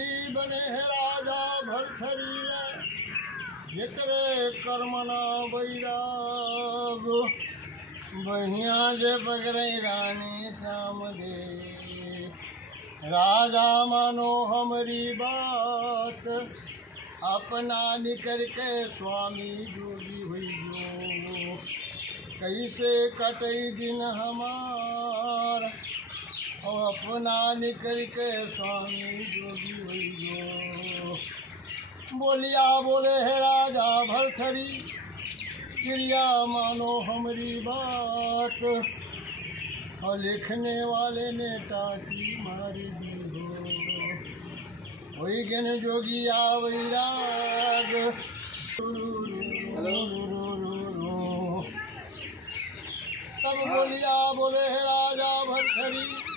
योगी बने है राजा भरथरी जितरे कर्मना बैराग बहिया जे पगरे रानी श्याम दे राजा मानो हमारी बात अपना निकर के स्वामी जोगी हुई जो कैसे कटई दिन हमार और अपना निकल के स्वामी जोगी हुई जो बोलिया बोले है राजा भरथरी क्रिया मानो हमारी बात और लिखने वाले ने टाटी मारी दी हो वही ज्ञान जोगी आवैराग तब बोलिया बोले है राजा भरथरी